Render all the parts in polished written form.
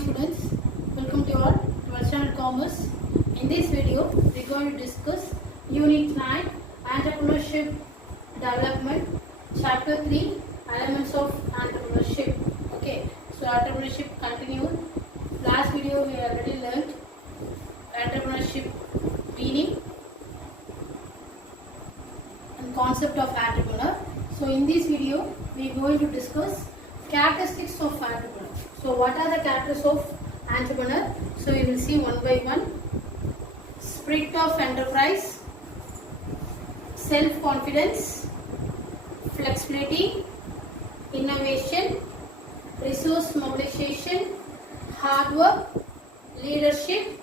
students, welcome to all to our channel Commerce. In this video, we are going to discuss Unit 9 Entrepreneurship Development, Chapter 3 Elements of Entrepreneurship. Okay, so entrepreneurship continued. Last video we already learned entrepreneurship meaning and concept of entrepreneur. So in this video, we are going to discuss characteristics of entrepreneur. So what are the characteristics of entrepreneur? So we will see one by one. Spirit of enterprise, self-confidence, flexibility, innovation, resource mobilization, hard work, leadership,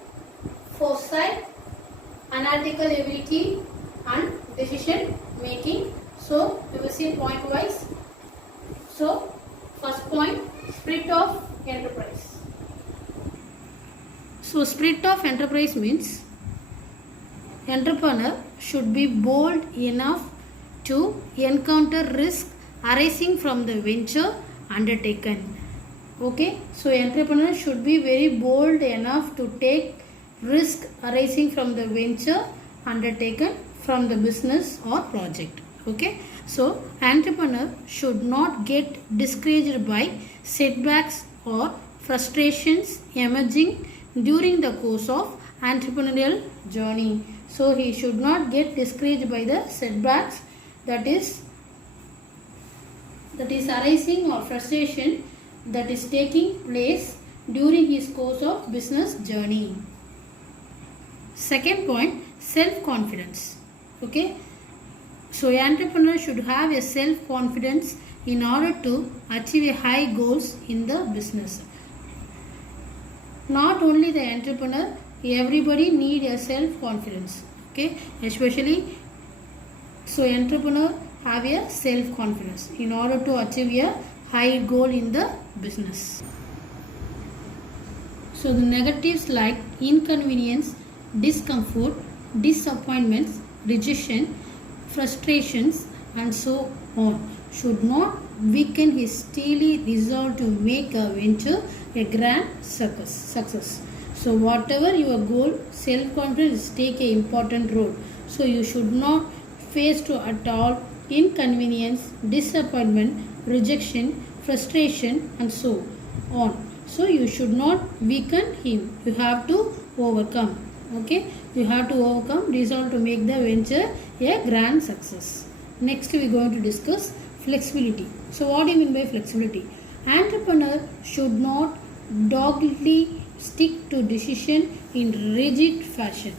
foresight, analytical ability and decision making. So we will see point wise. So first point, spirit of enterprise. So spirit of enterprise means entrepreneur should be bold enough to encounter risk arising from the venture undertaken. Okay, so entrepreneur should be very bold enough to take risk arising from the venture undertaken from the business or project. Okay, so entrepreneur should not get discouraged by setbacks or frustrations emerging during the course of entrepreneurial journey. So he should not get discouraged by the setbacks that is arising or frustration that is taking place during his course of business journey. Second point, self-confidence. Okay, so an entrepreneur should have a self-confidence in order to achieve a high goals in the business. Not only the entrepreneur, everybody need a self-confidence. Okay, especially so entrepreneur have a self-confidence in order to achieve a high goal in the business. So the negatives like inconvenience, discomfort, disappointments, rejection, frustrations and so on should not weaken his steely resolve to make a venture a grand success. So whatever your goal, self-confidence take an important role. So you should not face to at all inconvenience, disappointment, rejection, frustration and so on. So you should not weaken him. You have to overcome. Okay, you have to overcome, resolve to make the venture a grand success. Next we are going to discuss flexibility. So what do you mean by flexibility? Entrepreneur should not doggedly stick to decision in rigid fashion.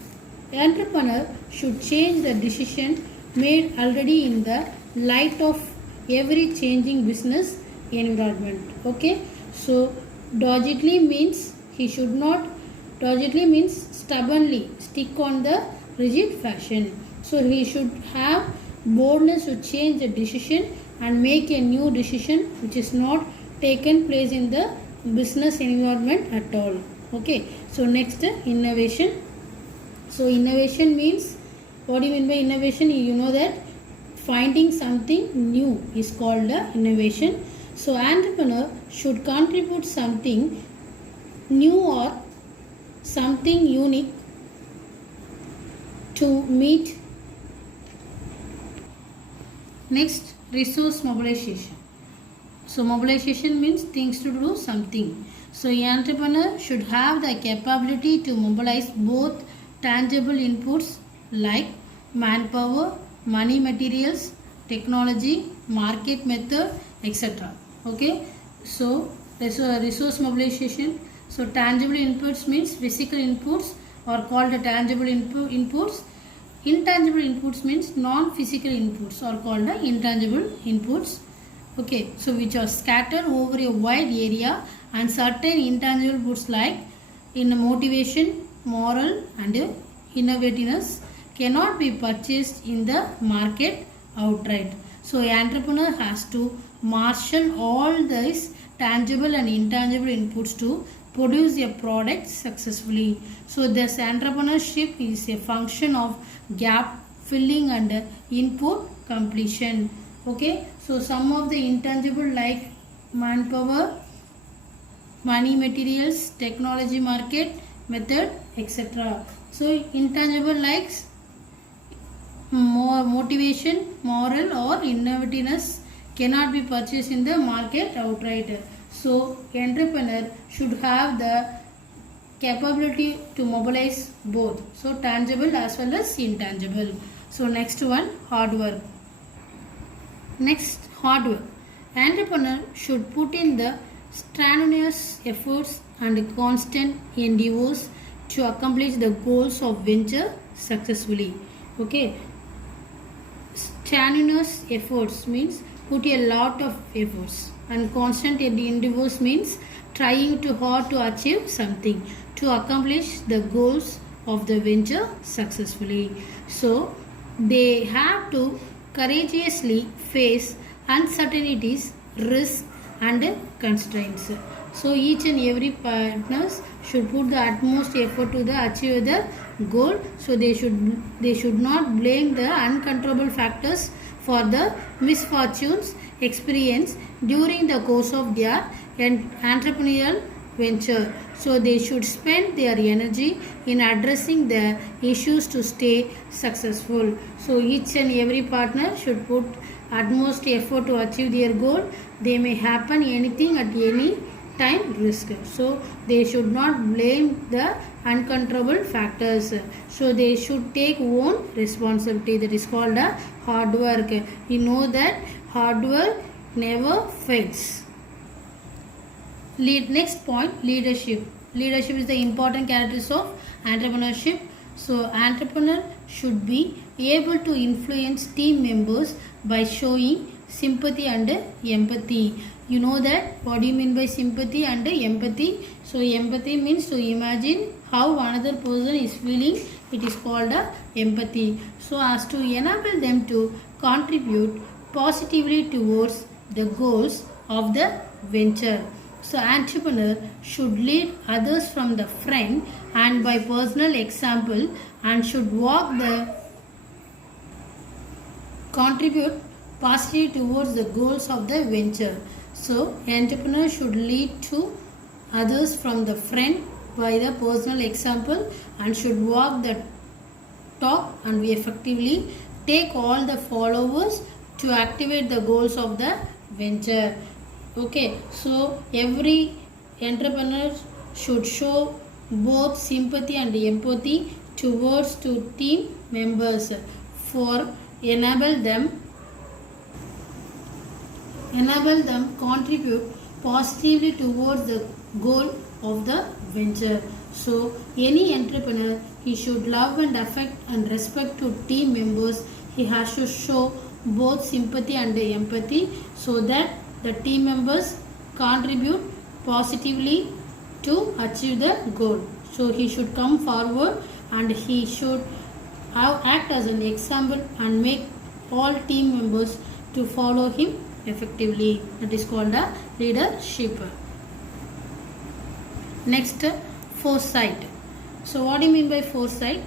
Entrepreneur should change the decision made already in the light of every changing business environment. Okay, so doggedly means stubbornly stick on the rigid fashion. So he should have boldness to change the decision and make a new decision which is not taken place in the business environment at all. Okay, so next innovation. So innovation means, what do you mean by innovation? You know that finding something new is called innovation. So entrepreneur should contribute something new or something unique to meet. Next, resource mobilization. So mobilization means things to do something. So an entrepreneur should have the capability to mobilize both tangible inputs like manpower, money, materials, technology, market method, etc. Okay, so resource mobilization. So tangible inputs means physical inputs are called tangible inputs. Intangible inputs means non-physical inputs are called intangible inputs. Okay, so which are scattered over a wide area, and certain intangible inputs like in motivation, moral and innovativeness cannot be purchased in the market outright. So an entrepreneur has to marshal all these tangible and intangible inputs to produce a product successfully. So this entrepreneurship is a function of gap filling and input completion. Okay, so some of the intangible like manpower, money, materials, technology, market, method, etc. So intangible likes more motivation, moral or innovativeness cannot be purchased in the market outright. So entrepreneur should have the capability to mobilize both, so tangible as well as intangible. So next one, hard work. Next, hard work. Entrepreneur should put in the strenuous efforts and constant endeavors to accomplish the goals of venture successfully. Okay, strenuous efforts means put a lot of efforts, and constant endeavors means trying too hard to achieve something to accomplish the goals of the venture successfully. So they have to courageously face uncertainties, risks and constraints. So each and every partners should put the utmost effort to achieve the goal. So they should not blame the uncontrollable factors for the misfortunes experienced during the course of their entrepreneurial venture. So they should spend their energy in addressing the issues to stay successful. So each and every partner should put utmost effort to achieve their goal. They may happen anything at any time risk. So they should not blame the uncontrollable factors. So they should take own responsibility. That is called a hard work. You know that hard work never fails. Next point, leadership. Leadership is the important characteristics of entrepreneurship. So entrepreneur should be able to influence team members by showing sympathy and empathy. You know that what do you mean by sympathy and empathy? So empathy means to imagine how another person is feeling. It is called empathy. So as to enable them to contribute positively towards the goals of the venture. So entrepreneur should lead others from the front and by personal example, and should contribute positively towards the goals of the venture. So entrepreneur should lead to others from the front by the personal example, and should walk the talk and be effectively take all the followers to activate the goals of the venture. Okay, so every entrepreneur should show both sympathy and empathy towards to team members for enable them contribute positively towards the goal of the venture. So any entrepreneur, he should love and affect and respect to team members. He has to show both sympathy and empathy so that the team members contribute positively to achieve the goal. So he should come forward and he should act as an example and make all team members to follow him effectively. That is called a leadership. Next, foresight. So what do you mean by foresight?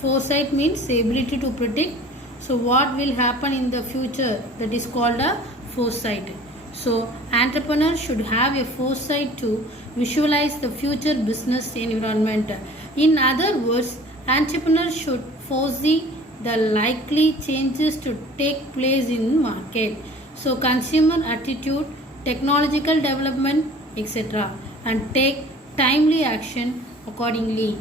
Foresight means the ability to predict so what will happen in the future. That is called a foresight. So entrepreneurs should have a foresight to visualize the future business environment. In other words, entrepreneurs should foresee the likely changes to take place in market. So consumer attitude, technological development, etc. and take timely action accordingly.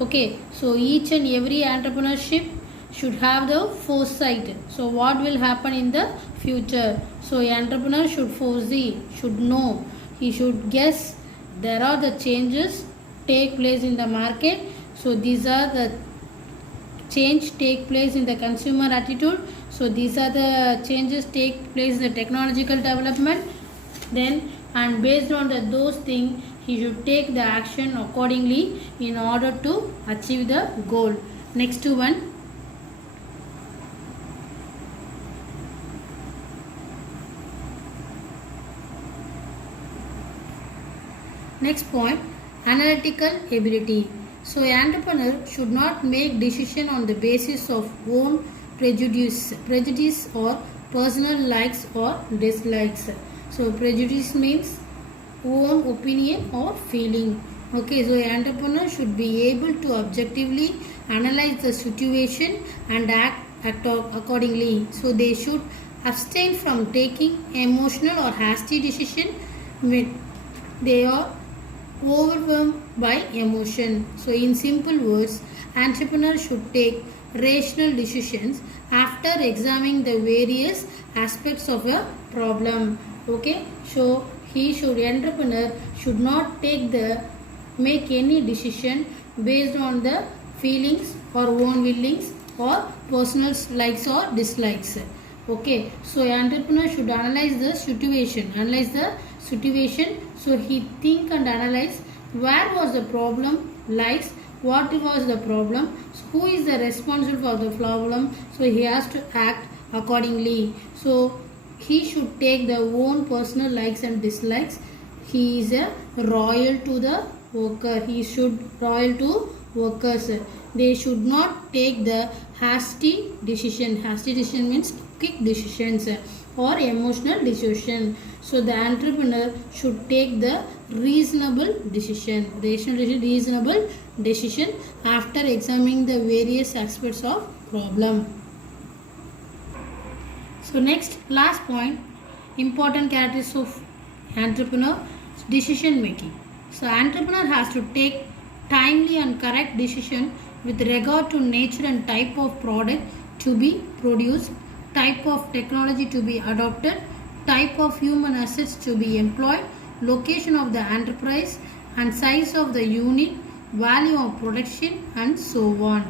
Okay, so each and every entrepreneurship should have the foresight. So what will happen in the future? So entrepreneur should foresee, should know, he should guess there are the changes take place in the market. So these are the change take place in the consumer attitude. So these are the changes take place in the technological development. Then and based on those things, he should take the action accordingly in order to achieve the goal. Next one. Next point, analytical ability. So entrepreneur should not make decision on the basis of own prejudice or personal likes or dislikes. So prejudice means own opinion or feeling. Okay, so an entrepreneur should be able to objectively analyze the situation and act accordingly. So they should abstain from taking emotional or hasty decision when they are overwhelmed by emotion. So in simple words, entrepreneurs should take rational decisions after examining the various aspects of a problem. Okay, so entrepreneur should not make any decision based on the feelings or own willings or personal likes or dislikes. Okay, so entrepreneur should analyze the situation. So he think and analyze where was the problem lies, what was the problem, so who is the responsible for the problem, so he has to act accordingly. So he should take the own personal likes and dislikes. He is a loyal to the worker. He should loyal to workers. They should not take the hasty decision. Hasty decision means quick decisions or emotional decision. So the entrepreneur should take the reasonable decision after examining the various aspects of problem. So next, last point, important characteristics of entrepreneur, decision making. So entrepreneur has to take timely and correct decision with regard to nature and type of product to be produced, type of technology to be adopted, type of human assets to be employed, location of the enterprise and size of the unit, value of production and so on.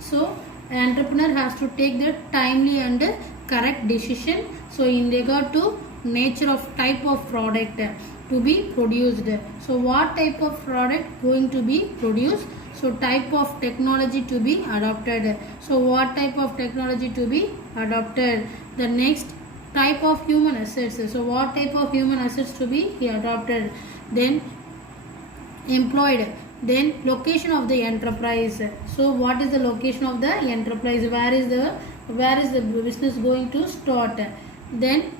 So the entrepreneur has to take the timely and correct decision. So in regard to nature of type of product to be produced. So what type of product going to be produced? So type of technology to be adopted. So what type of technology to be adopted? The next, type of human assets. So what type of human assets to be adopted? Then employed. Then location of the enterprise. So what is the location of the enterprise? Where is the business going to start? Then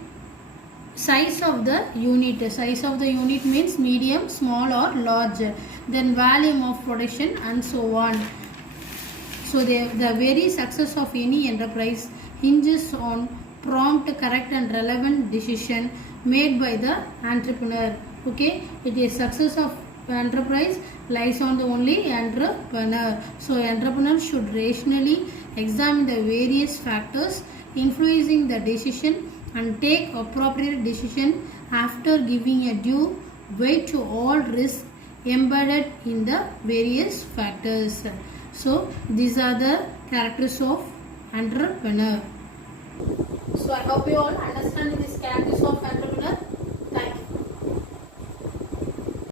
size of the unit. Size of the unit means medium, small or large. Then volume of production and so on. So the very success of any enterprise hinges on prompt, correct and relevant decision made by the entrepreneur. Okay, it is success of enterprise lies on the only entrepreneur. So entrepreneur should rationally examine the various factors influencing the decision and take appropriate decision after giving a due weight to all risks embedded in the various factors. So these are the characteristics of entrepreneur. So I hope you all understand these characteristics of entrepreneur.